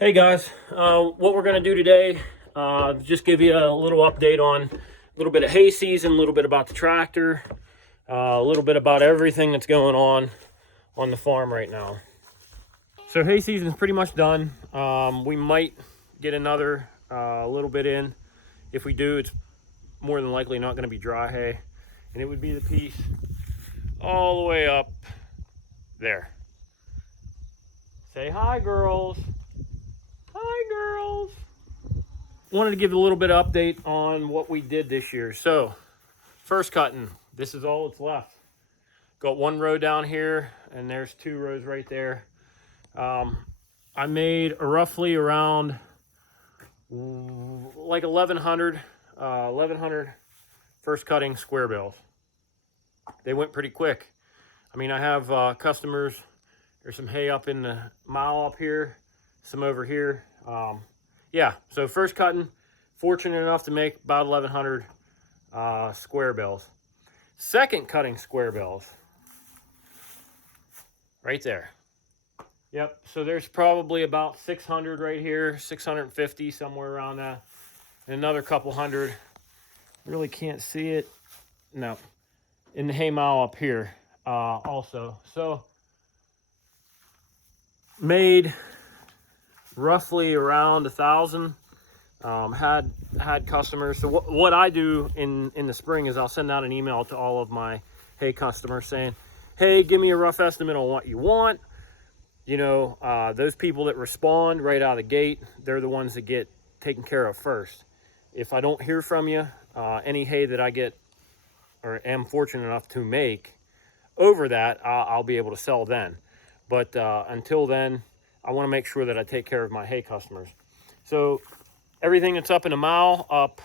Hey guys, what we're going to do today, just give you a little update on a little bit of hay season, a little bit about the tractor, a little bit about everything that's going on the farm right now. So hay season is pretty much done. We might get another little bit in. If we do, it's more than likely not going to be dry hay, and it would be the piece all the way up there. Say hi, girls. Hi, girls. Wanted to give a little bit of update on what we did this year. So, first cutting. This is all that's left. Got one row down here, and there's 2 rows right there. I made roughly around like 1,100 first cutting square bales. They went pretty quick. I mean, I have customers. There's some hay up in the mile up here, some over here. Yeah, so first cutting, fortunate enough to make about 1,100 square bales. Second cutting square bales, right there. Yep, so there's probably about 600 right here, 650, somewhere around that. And another couple hundred, really can't see it, no, in the hay mile up here also. So, made roughly around 1,000. Had customers. So what I do in the spring is I'll send out an email to all of my hay customers saying, hey, give me a rough estimate on what you want. You know, those people that respond right out of the gate, they're the ones that get taken care of first. If I don't hear from you, any hay that I get or am fortunate enough to make over that, I'll be able to sell then. But until then, I want to make sure that I take care of my hay customers. So everything that's up in a mile up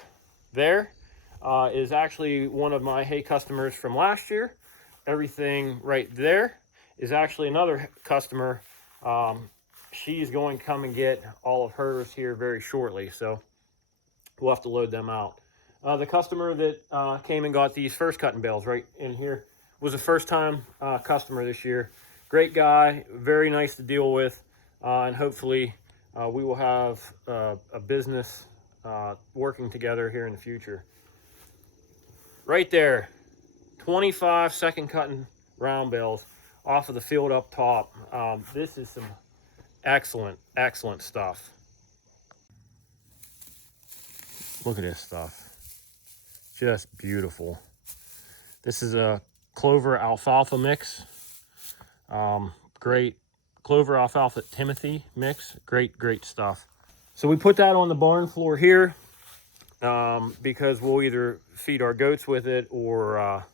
there is actually one of my hay customers from last year. Everything right there is actually another customer. She's going to come and get all of hers here very shortly. So we'll have to load them out. The customer that came and got these first cutting bales right in here was a first time customer this year. Great guy, very nice to deal with. And hopefully we will have a business working together here in the future. Right there, 25 second cutting round bales off of the field up top. This is some excellent stuff. Look at this stuff, just beautiful. This is a clover alfalfa mix. Great clover alfalfa Timothy mix. Great stuff. So we put that on the barn floor here because we'll either feed our goats with it or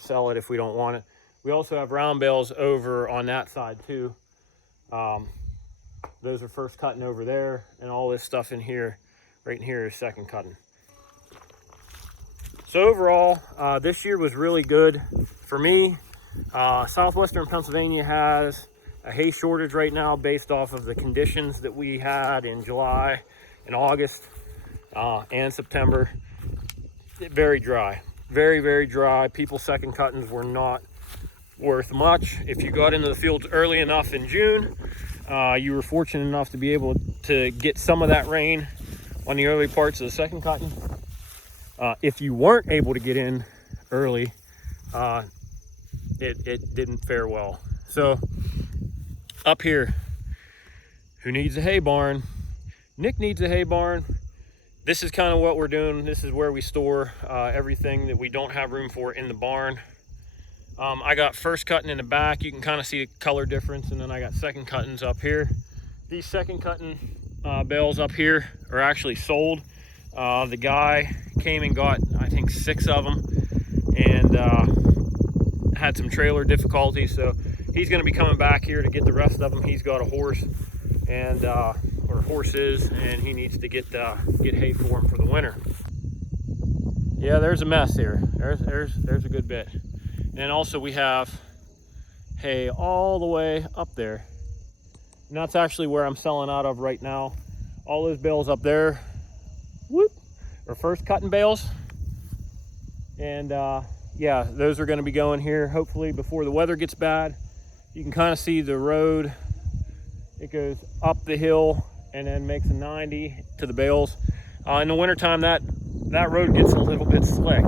sell it if we don't want it. We also have round bales over on that side too. Those are first cutting over there, and all this stuff in here, right in here, is second cutting. So overall, this year was really good for me. Southwestern Pennsylvania has a hay shortage right now based off of the conditions that we had in July and August and September. Very dry, very dry. People's second cuttings were not worth much. If you got into the fields early enough in June, you were fortunate enough to be able to get some of that rain on the early parts of the second cutting. If you weren't able to get in early, it didn't fare well. So up here, who needs a hay barn? Nick needs a hay barn. This is kind of what we're doing. This is where we store everything that we don't have room for in the barn. I got first cutting in the back. You can kind of see the color difference, and then I got second cuttings up here. These second cutting bales up here are actually sold. The guy came and got, I think, 6 of them, and had some trailer difficulties, so he's going to be coming back here to get the rest of them. He's got a horse and or horses, and he needs to get hay for him for the winter. Yeah, there's a mess here. There's a good bit. And also we have hay all the way up there, and that's actually where I'm selling out of right now. All those bales up there, whoop, are first cutting bales, and yeah, those are going to be going here hopefully before the weather gets bad. You can kind of see the road. It goes up the hill and then makes a 90 to the bales. In the wintertime, that road gets a little bit slick.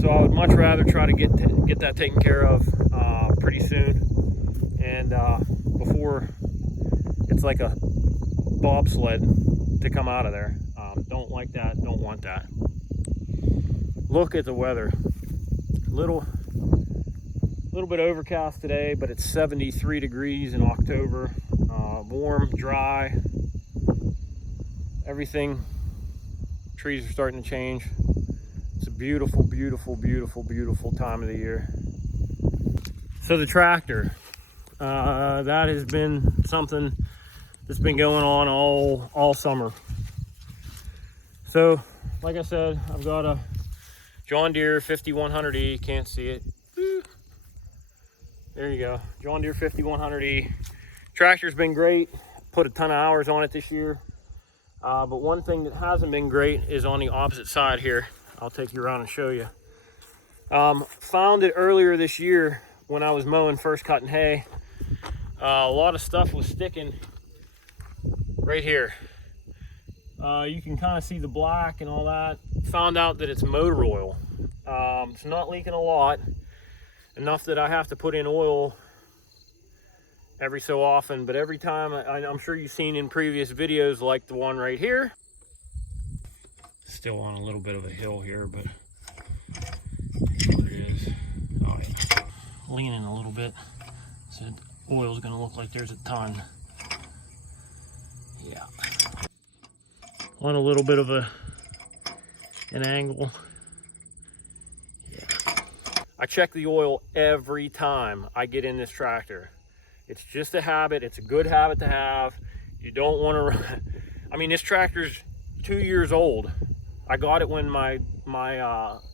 So I would much rather try to get that taken care of pretty soon, and before it's like a bobsled to come out of there. Don't like that, don't want that. Look at the weather. Little bit overcast today, but it's 73 degrees in October. Warm, dry, everything. Trees are starting to change. It's a beautiful, beautiful, beautiful, beautiful time of the year. So the tractor, that has been something that's been going on all summer. So, like I said, I've got a John Deere 5100E. Can't see it. There you go, John Deere 5100E. Tractor's been great. Put a ton of hours on it this year. But one thing that hasn't been great is on the opposite side here. I'll take you around and show you. Found it earlier this year when I was mowing, first cutting hay. A lot of stuff was sticking right here. You can kind of see the black and all that. Found out that it's motor oil. It's not leaking a lot, enough that I have to put in oil every so often, but every time, I'm sure you've seen in previous videos like the one right here. Still on a little bit of a hill here, but what it is. Oh, yeah. Leaning a little bit, so oil's gonna look like there's a ton. Yeah. On a little bit of an angle. Yeah. I check the oil every time I get in this tractor. It's just a habit. It's a good habit to have. You don't want to run. I mean, this tractor's 2 years old. I got it when my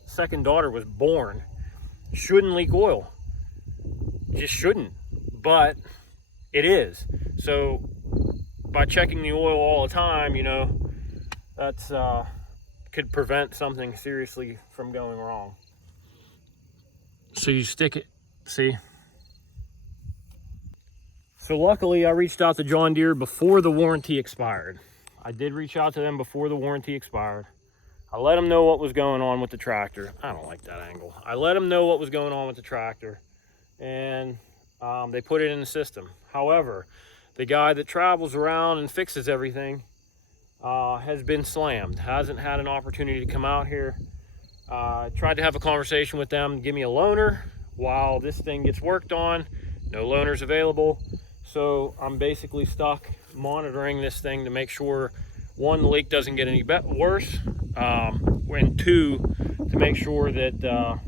second daughter was born. Shouldn't leak oil. Just shouldn't. But it is. So by checking the oil all the time, you know, that's could prevent something seriously from going wrong. So you stick it, see? So luckily I reached out to John Deere before the warranty expired. I did reach out to them before the warranty expired. I let them know what was going on with the tractor. I don't like that angle. I let them know what was going on with the tractor, and they put it in the system. However, the guy that travels around and fixes everything has been slammed, hasn't had an opportunity to come out here. Tried to have a conversation with them, give me a loaner while this thing gets worked on. No loaners available. So I'm basically stuck monitoring this thing to make sure, one, the leak doesn't get any worse, and two, to make sure that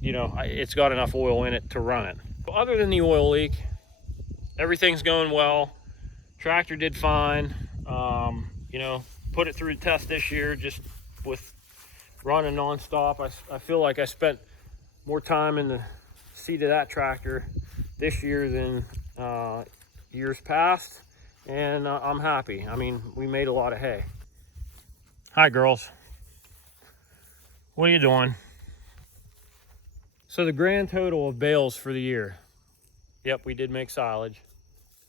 you know, it's got enough oil in it to run it. But other than the oil leak, everything's going well. Tractor did fine. You know, put it through the test this year just with running non-stop. I feel like I spent more time in the seat of that tractor this year than years past, and I'm happy. I mean, we made a lot of hay. Hi girls, what are you doing? So the grand total of bales for the year, yep, we did make silage.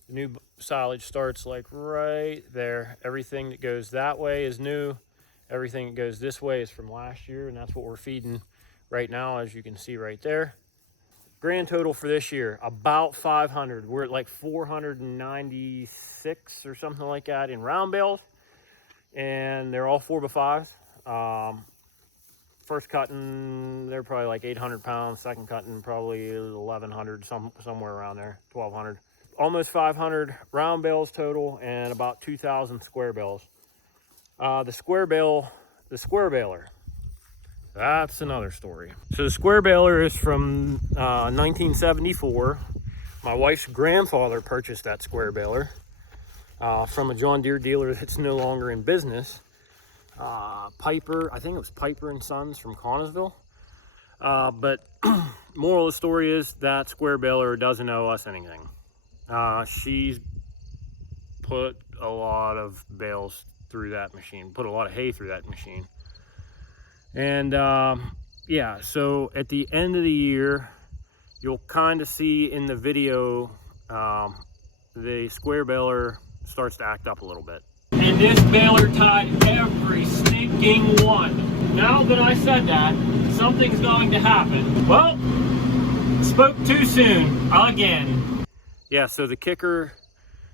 The new silage starts like right there. Everything that goes that way is new. Everything that goes this way is from last year, and that's what we're feeding right now, as you can see right there. Grand total for this year, about 500. We're at like 496 or something like that in round bales, and they're all 4x5s. First cutting, they're probably like 800 pounds. Second cutting, probably 1,100, somewhere around there, 1,200. Almost 500 round bales total, and about 2,000 square bales. The square baler, that's another story. So the square baler is from 1974. My wife's grandfather purchased that square baler from a John Deere dealer that's no longer in business. Piper, I think it was Piper and Sons from Connellsville. But moral of the story is that square baler doesn't owe us anything. She's put a lot of bales through that machine, put a lot of hay through that machine. And yeah, so at the end of the year, you'll kind of see in the video the square baler starts to act up a little bit. And this baler tied every stinking one. Now that I said that, something's going to happen. Well, spoke too soon again. Yeah, so the kicker,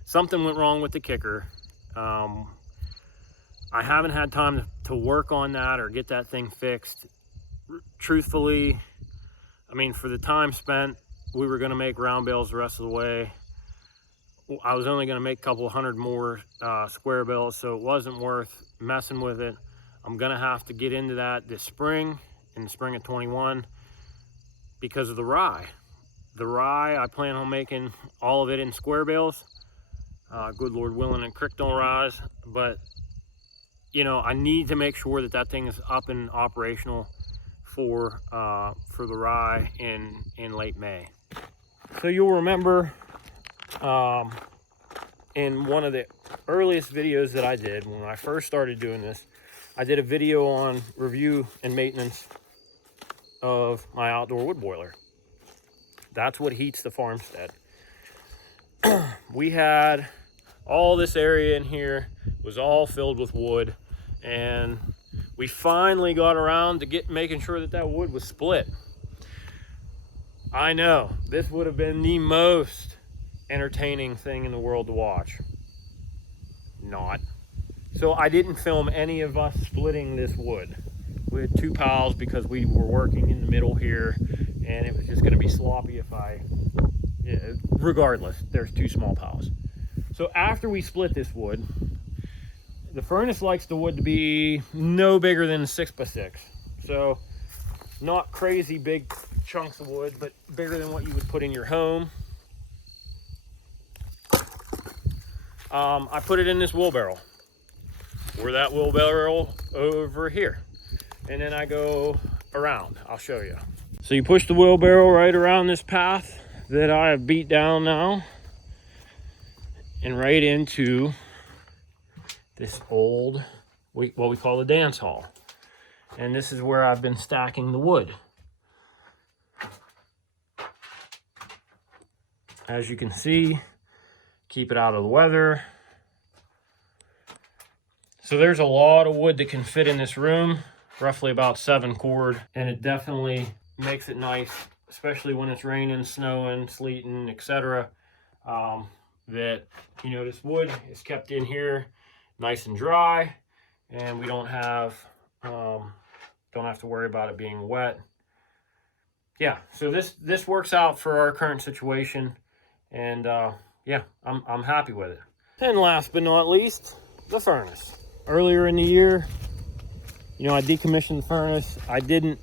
something went wrong with the kicker. I haven't had time to work on that or get that thing fixed. Truthfully, I mean, for the time spent, we were going to make round bales the rest of the way. I was only going to make a couple hundred more square bales, so it wasn't worth messing with it. I'm going to have to get into that this spring, in the spring of 21, because of the rye. The rye, I plan on making all of it in square bales. Good Lord willing, and creek don't rise. But, you know, I need to make sure that that thing is up and operational for the rye in late May. So you'll remember in one of the earliest videos that I did when I first started doing this, I did a video on review and maintenance of my outdoor wood boiler. That's what heats the farmstead. We had all this area in here was all filled with wood, and we finally got around to making sure that that wood was split. I know, this would have been the most entertaining thing in the world to watch. Not. So I didn't film any of us splitting this wood. We had two piles because we were working in the middle here, and it was just going to be sloppy if regardless, there's two small piles. So after we split this wood, the furnace likes the wood to be no bigger than 6x6. So not crazy big chunks of wood, but bigger than what you would put in your home. I put it in this wheelbarrow, or that wheelbarrow over here, and then I go around. I'll show you. So you push the wheelbarrow right around this path that I have beat down now, and right into this old, what we call the dance hall. And this is where I've been stacking the wood. As you can see, keep it out of the weather. So there's a lot of wood that can fit in this room, roughly about 7 cord, and it definitely makes it nice, especially when it's raining, snowing, sleeting, etc. That, you know, this wood is kept in here nice and dry, and we don't have to worry about it being wet. Yeah, so this works out for our current situation, and yeah, I'm happy with it. And last but not least, the furnace. Earlier in the year, you know, I decommissioned the furnace. I didn't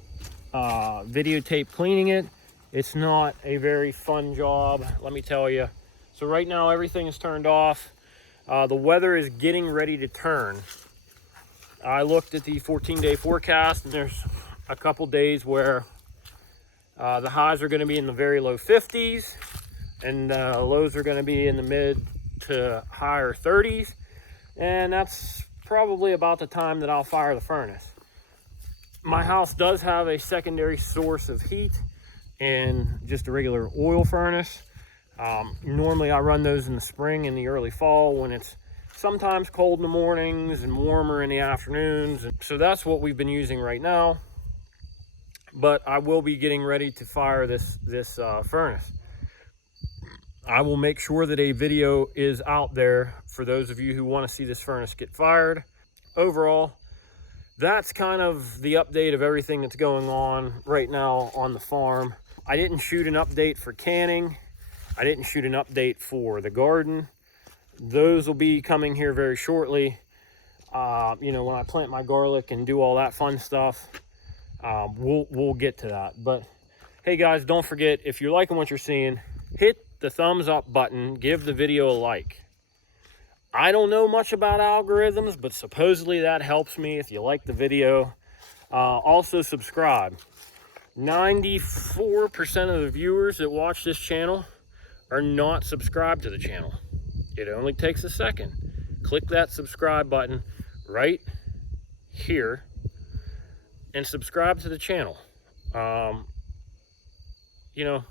videotape cleaning it. It's not a very fun job, let me tell you. So right now everything is turned off. The weather is getting ready to turn. I looked at the 14-day forecast, and there's a couple days where the highs are going to be in the very low 50s, and lows are going to be in the mid to higher 30s, and that's probably about the time that I'll fire the furnace. My house does have a secondary source of heat in just a regular oil furnace. Normally I run those in the spring and the early fall when it's sometimes cold in the mornings and warmer in the afternoons. So that's what we've been using right now. But I will be getting ready to fire this furnace. I will make sure that a video is out there for those of you who want to see this furnace get fired. Overall, that's kind of the update of everything that's going on right now on the farm. I didn't shoot an update for canning. I didn't shoot an update for the garden. Those will be coming here very shortly. You know, when I plant my garlic and do all that fun stuff, we'll get to that. But hey guys, don't forget, if you're liking what you're seeing, hit the thumbs up button, give the video a like. I don't know much about algorithms, but supposedly that helps me if you like the video. Also subscribe. 94% of the viewers that watch this channel are not subscribed to the channel. It only takes a second. Click that subscribe button right here and subscribe to the channel. You know,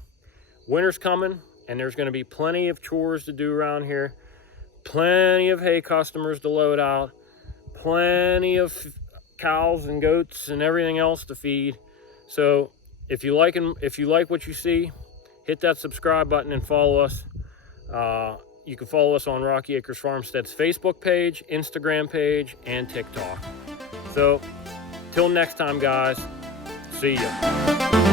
winter's coming, and there's going to be plenty of chores to do around here. plenty of hay customers to load out, plenty of cows and goats and everything else to feed. So if you like what you see, hit that subscribe button and follow us. You can follow us on Rocky Acres Farmstead's Facebook page, Instagram page, and TikTok. So till next time, guys, see ya.